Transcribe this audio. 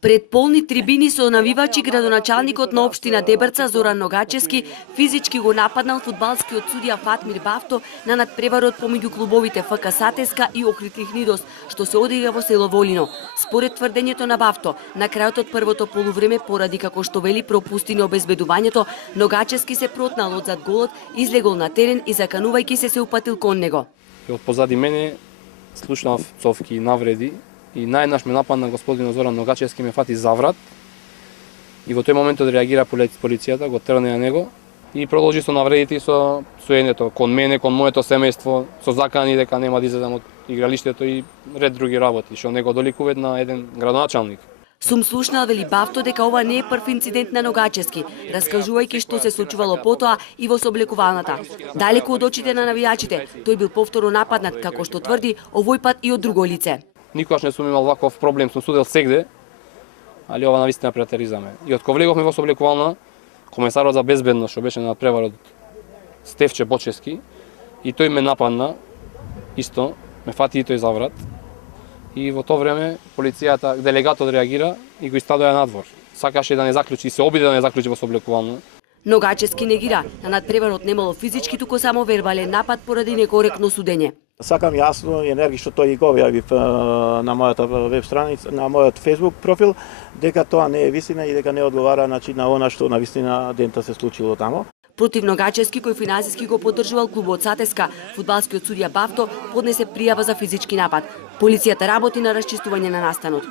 Пред полни трибини со навивачи, градоначалникот на општина Дебрца Зоран Ногачевски физички го нападнал фудбалскиот судија Фатмир Бавто на надпреварот помеѓу клубовите ФК Сатеска и Охрид Лихнидос, што се одигра во село Волино. Според тврдењето на Бавто, на крајот од првото полувреме, поради како што вели пропусти на обезбедувањето, Ногачевски се протнал од зад голот, излегол на терен и заканувајќи се упатил кон него. Од позади мене слушнав цовки, навреди и најнаш ме нападна господин Зоран Ногачевски, ме фати за врат и во тој момент одреагира полицијата, го трне на него и продолжи со навредите и со соењето кон мене, кон моето семејство, со закани дека нема да излезам од игралиштето и ред други работи, што него доликуваат на еден градоначалник. Сум слушнал, вели Бавто, дека ова не е прв инцидент на Ногачевски, раскажувајќи што се случувало потоа и во сооблекуваната. Далеку од очите на навијачите, тој бил повторно нападнат, како што тврди, овој пат и од друго лице. Никогаш не сум имал ваков проблем, сум судел сегде, али ова навистина претеризаме. И откога влеговме во сооблекувална, комесарот за безбедност што беше на преварот Стефче Бочевски, и тој ме нападна, исто, ме фати и тој за врат. И во тоа време полицијата, делегатот реагира и го istadоја надвор. Сакаше да не заклучи, се обиде да не заклучи во сооблекувална. Ногачевски негира, на надпреварот немало физички, туку само вербален напад поради некоректно судење. Сакам јасно и енергично тој го објавив на мојата веб страница, на мојот Facebook профил, дека тоа не е вистина и дека не одговара на она што на вистина дента се случило тамо. Против Ногачевски, кој финансиски го поддржувал клубот Сатеска, фудбалскиот судија Бавто поднесе пријава за физички напад. Полицијата работи на расчистување на настанот.